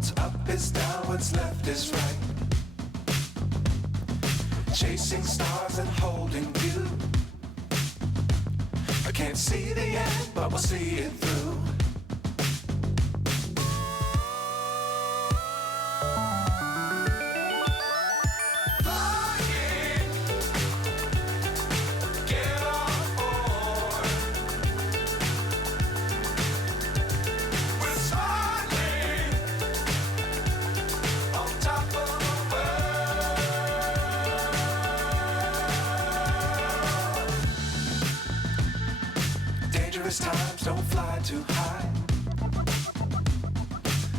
What's up is down, what's left is right. Chasing stars and holding you. I can't see the end, but we'll see it through. Times don't fly too high.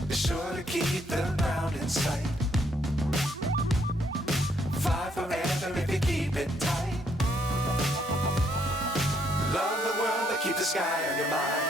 Be sure to keep the ground in sight. Fly forever if you keep it tight. Love the world but keep the sky on your mind.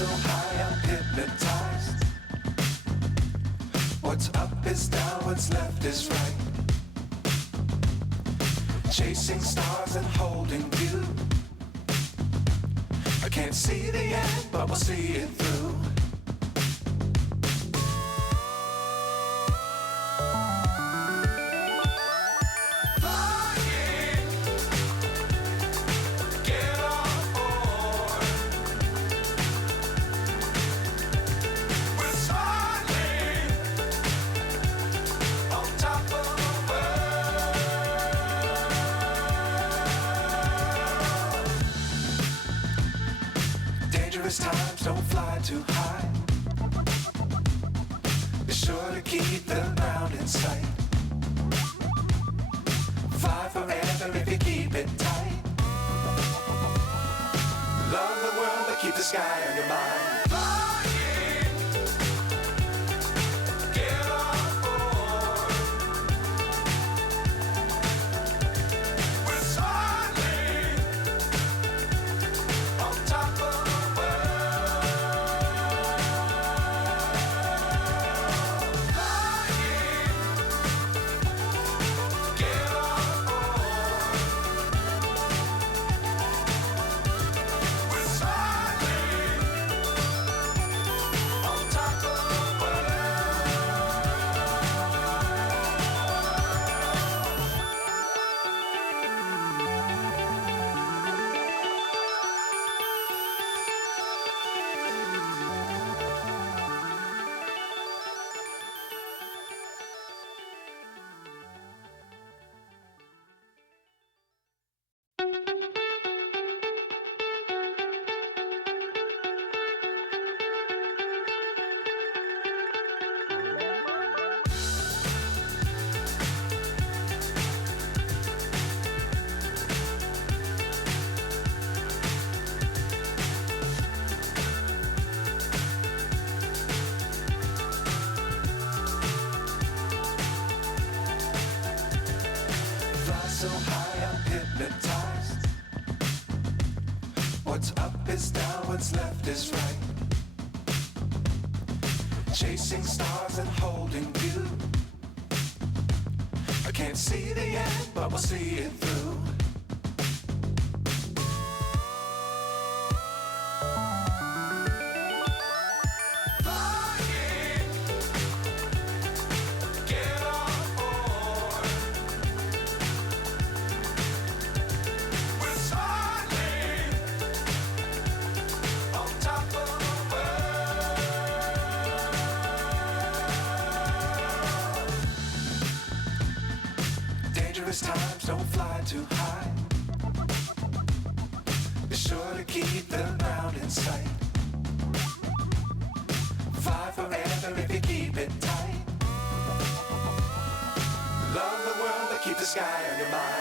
So high I'm hypnotized. What's up is down, what's left is right. Chasing stars and holding you. I can't see the end, but we'll see it through. Times don't fly too high. Be sure to keep the ground in sight. Fly forever if you keep it tight. Love the world but keep the sky on your mind. So high I'm hypnotized. What's up is down, what's left is right. Chasing stars and holding you. I can't see the end, but we'll see it through. don't fly too high. Be sure to keep the ground in sight. Fly forever if you keep it tight. Love the world, but keep the sky on your mind.